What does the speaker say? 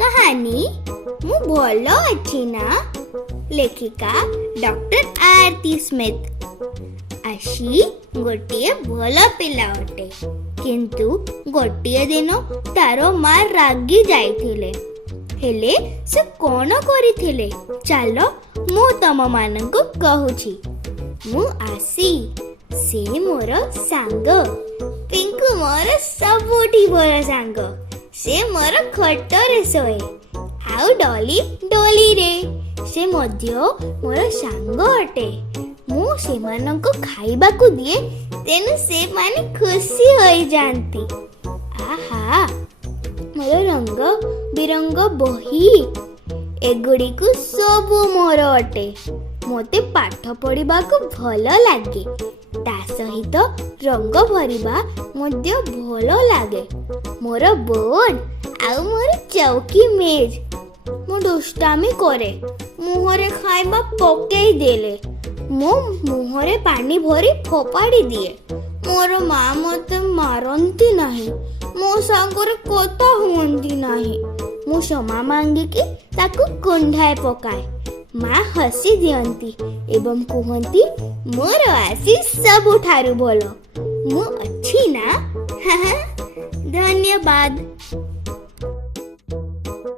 कहानी मु भल अच्छी ना लेखिका डॉक्टर आरती स्मिथ आशी गोटे भल पिला अटे किंतु गोटे दिन तार मां रागी जाइथिले हेले से कोन करिथिले चलो मु तम मानकु कहूची मु आसी से मोर सांग पिंकु मोर सबुठी मोर सांग से मोर खटरे सोए आउ डॉली डोली रे से मध्य मोर सांग अटे मु सेमानंको खाइबाकू दिए तेनु से माने खुशी होई जानती आहा मोर रंग बिरंग बही एगुड़ी को सबु मोर अटे मोते पाठ पढ़िबाकू भल लागे ता सहित रंग भरिबा मध्य भल लागे मोर बोर्ड आउ मोर चौकी मेज मु दुष्टामी करे मुहरे खाइबा पकेई देले मो मुहरे पानी भरी फोपाड़ी दिए मोर माँ मते मारंती नाही मो सांगरे कथा हुअंती नाही मु क्षमा मांगिकी ताकू कुंढाए पकाए माँ हसी दियंती एवं कहती मोर आसी सबुठारु भलो मु अच्छी ना धन्यवाद।